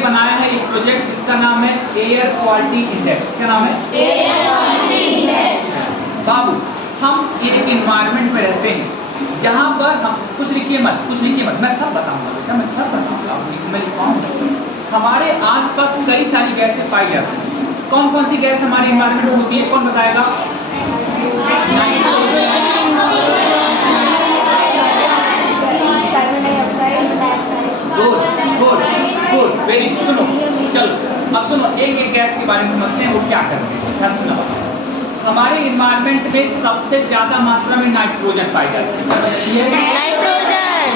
बनाया है एक प्रोजेक्ट जिसका नाम है एयर क्वालिटी इंडेक्स। क्या नाम है? Air quality index. बाबू, हम एक इन्वायरमेंट में रहते हैं जहाँ पर हम कुछ लिखिए मत, मैं सब बताऊंगा बेटा, मैं सब बताऊंगा, मैं लिखवाऊंगा। हमारे आसपास कई सारी गैसें पाई जाती हैं। कौन कौन सी गैस हमारे इन्वायरमेंट में होती है, कौन बताएगा? Good, very good. सुनो, चलो अब सुनो, एक गैस के बारे में समझते हैं वो क्या करते हैं। क्या सुना? हमारे इन्वायरमेंट में सबसे ज्यादा मात्रा में नाइट्रोजन पाई जाती है। नाइट्रोजन।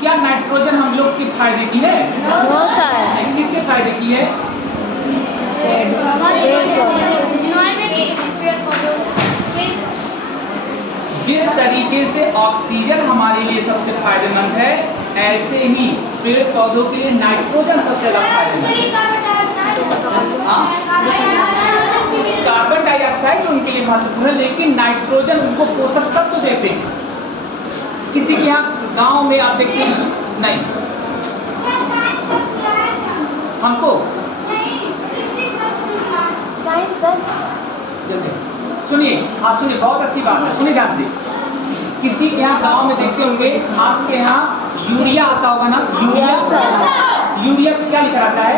क्या नाइट्रोजन हम लोग के फायदे की है? लेकिन किसके फायदे की है? जिस तरीके से ऑक्सीजन हमारे लिए सबसे फायदेमंद है, ऐसे ही पेड़ पौधों के लिए नाइट्रोजन सबसे ज्यादा फायदेमंद है। कार्बन डाइऑक्साइड उनके लिए महत्वपूर्ण है, लेकिन नाइट्रोजन उनको पोषक तत्व तो देते हैं। किसी के यहाँ गांव में आप देखते हैं नहीं, हमको सुनिए, आप सुनिए, बहुत अच्छी बात है, सुनिए ध्यान से। किसी के यहाँ गांव में देखते होंगे, आपके यहाँ यूरिया आता होगा ना? यूरिया क्या लिखा रहता है?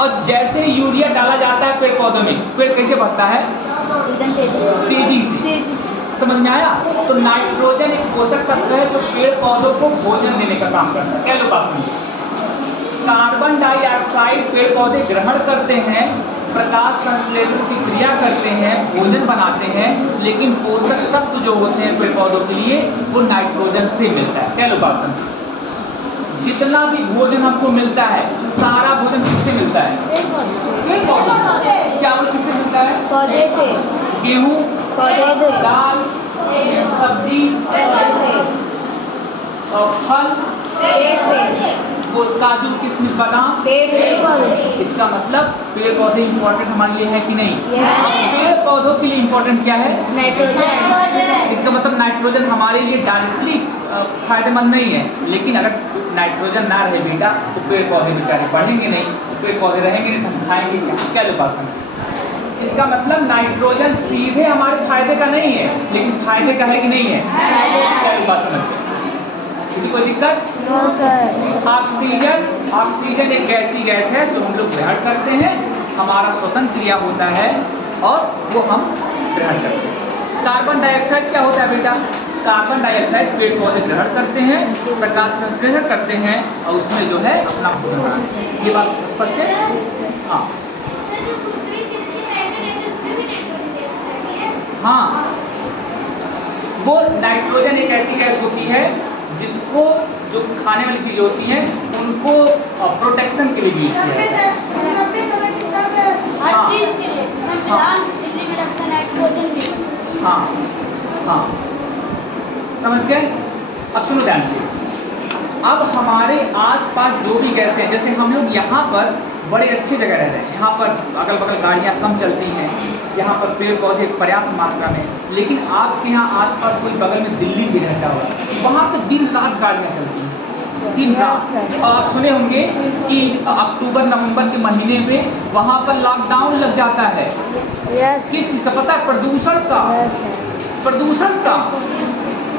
और जैसे यूरिया डाला जाता है पेड़ पौधों में, पेड़ कैसे बढ़ता है? तेजी से। समझ में आया? तो नाइट्रोजन एक पोषक तत्व है जो पेड़ पौधों को भोजन देने का काम करता है। क्या लोग बात सुनिए? कार्बन डाइऑक्साइड पेड़ पौधे ग्रहण करते हैं, प्रकाश संश्लेषण की क्रिया करते हैं, भोजन बनाते हैं, लेकिन पोषक तत्व जो होते हैं पेड़ पौधों के लिए वो नाइट्रोजन से मिलता है। क्या लोग बात सुनिए? जितना भी भोजन हमको मिलता है, सारा भोजन किससे मिलता है? पेड़ पौधों से। चावल किससे मिलता है? पौधे से। गेहूँ, दाल, सब्जी और फल, वो काजू, किशमिश, बादाम, इसका मतलब पेड़ पौधे इंपॉर्टेंट हमारे लिए है कि नहीं? पेड़ पौधों के लिए इंपॉर्टेंट क्या है? नाइट्रोजन। इसका मतलब नाइट्रोजन हमारे लिए डायरेक्टली फायदेमंद नहीं है, लेकिन अगर नाइट्रोजन ना रहे बेटा तो पेड़ पौधे बेचारे बढ़ेंगे नहीं, पेड़ पौधे रहेंगे नहीं तो हम खाएंगे क्या? क्या लोग बात समझ? इसका मतलब नाइट्रोजन सीधे हमारे फायदे का नहीं है, लेकिन फायदे का है कि नहीं है? क्या लोग बात समझ? किसी को दिक्कत? ऑक्सीजन एक ऐसी गैस है जो हम लोग ग्रहण करते हैं, हमारा श्वसन क्रिया होता है और वो हम ग्रहण करते हैं। कार्बन डाइऑक्साइड क्या होता है बेटा? कार्बन डाइऑक्साइड पेड़ पौधे ग्रहण करते हैं, प्रकाश संश्लेषण करते हैं और उसमें जो है अपना भोजन बनाते हैं। ये बात स्पष्ट है? हाँ हाँ, वो नाइट्रोजन एक ऐसी गैस होती है जिसको जो खाने वाली चीजें होती हैं उनको प्रोटेक्शन के लिए भी यूज किया जाता है। हाँ हाँ, समझ गए? अब सुनो ध्यान से। अब हमारे आसपास जो भी गैसें हैं, जैसे हम लोग यहाँ पर बड़े अच्छी जगह रह रहे हैं, यहाँ पर अगल बगल गाड़ियाँ कम चलती हैं, यहाँ पर पेड़ पौधे पर्याप्त मात्रा में, लेकिन आपके यहाँ आसपास कोई बगल में दिल्ली भी रहता होगा, वहाँ तो दिन रात गाड़ियाँ चलती हैं, दिन रात। और आप सुने होंगे कि अक्टूबर नवंबर के महीने में वहाँ पर लॉकडाउन लग जाता है। किस चीज़ का पता है? प्रदूषण का। प्रदूषण का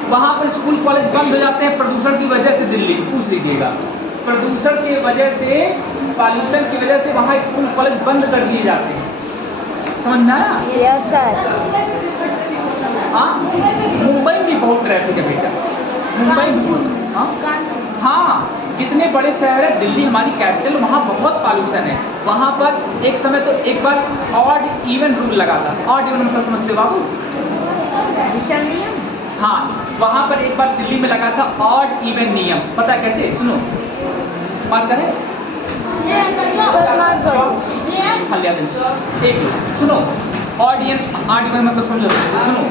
वहाँ पर स्कूल कॉलेज बंद हो जाते हैं प्रदूषण की वजह से। दिल्ली पूछ लीजिएगा, प्रदूषण की वजह से, पॉल्यूशन की वजह से वहाँ स्कूल कॉलेज बंद कर दिए जाते हैं। समझ में आया? Yes sir. हाँ, मुंबई में बहुत ट्रैफिक है बेटा, मुंबई में। हाँ, जितने बड़े शहर है, दिल्ली हमारी कैपिटल, वहाँ बहुत पॉल्यूशन है। वहाँ पर एक समय तो एक बार ऑड इवन रूल लगा था। ऑड इवन मतलब समझते बाबू? हाँ, वहाँ पर एक बार दिल्ली में लगा था ऑड इवन नियम। पता कैसे? सुनो, बात करें? एक सुनो, ऑड इवन मतलब समझो। सुनो,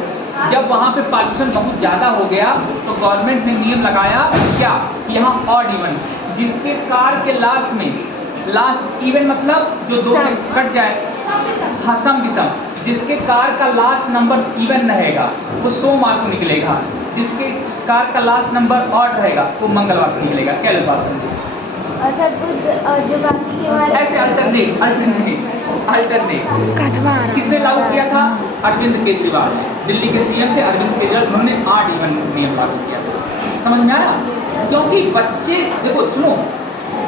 जब वहाँ पे पॉल्यूशन बहुत ज़्यादा हो गया तो गवर्नमेंट ने नियम लगाया क्या? यहाँ ऑड इवन, जिसके कार के लास्ट में, लास्ट इवन मतलब जो दो से कट जाए, हाँ सम विषम, जिसके कार का लास्ट नंबर इवन रहेगा वो 100 मार्क को निकलेगा, जिसके कार का लास्ट नंबर ऑड रहेगा वो मंगलवार को निकलेगा। क्या लोग बात समझे? अच्छा शुद्ध जो बाकी के बारे ऐसे अल्टरनेट उसका अथवा किसने लागू किया था? अरविंद केजरीवाल, दिल्ली के सीएम थे अरविंद केजरीवाल, उन्होंने 8 इवन नियम लागू किया था। समझ में आया? क्योंकि बच्चे देखो सुनो,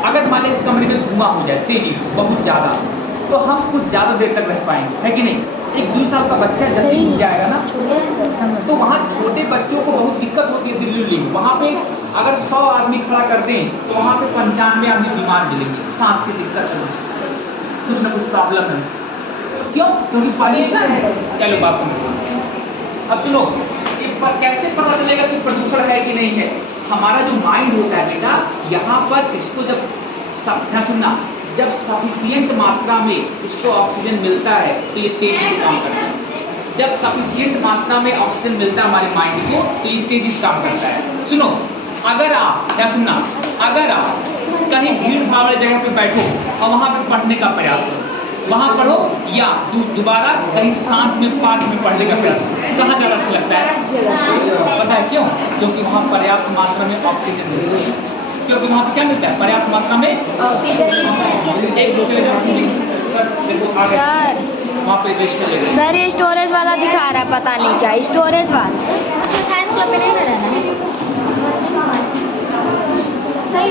अगर मान लीजिए इस कमरे में धुआं हो जाए तेजी से बहुत ज़्यादा, तो हम कुछ ज़्यादा देर तक रह पाएंगे, है कि नहीं? एक 2 साल का बच्चा जल्दी उठ जाएगा ना, तो वहाँ छोटे बच्चों को बहुत दिक्कत होती है दिल्ली में। वहाँ पे अगर 100 आदमी खड़ा कर दें तो वहाँ पे 95 आदमी बीमार मिलेंगे, सांस की दिक्कत है, कुछ ना कुछ प्रॉब्लम है। क्यों? क्योंकि पॉल्यूशन है। क्या लोग बात समझ? अब सुनो, कैसे पता चलेगा कि प्रदूषण है कि नहीं है? हमारा जो माइंड होता है बेटा, यहाँ पर इसको जब ध्यान सुनना, जब सफिशिएंट मात्रा में इसको ऑक्सीजन मिलता है तो ये तेजी से काम करता है। जब सफिशिएंट मात्रा में ऑक्सीजन मिलता है हमारे माइंड को तो ये तेजी से काम करता है। सुनो, अगर आप क्या सुनना, अगर आप कहीं भीड़ भाड़ वाली जगह पे बैठो और वहाँ पे पढ़ने का प्रयास करो, वहाँ पढ़ो या दोबारा कहीं शांत में पार्क में पढ़ने का प्रयास करो, कहाँ ज़्यादा अच्छा लगता है? पता है क्यों? क्योंकि वहाँ पर्याप्त मात्रा में ऑक्सीजन मिलता है। क्योंकि वहाँ पे क्या मिलता है? पर्याप्त मात्रा में एक दो चले जाओ सर, देखो आगे वहाँ पे रजिस्टर सर ये स्टोरेज वाला दिखा रहा है, पता नहीं क्या स्टोरेज वाला। साइंस क्लब में नहीं रहना है।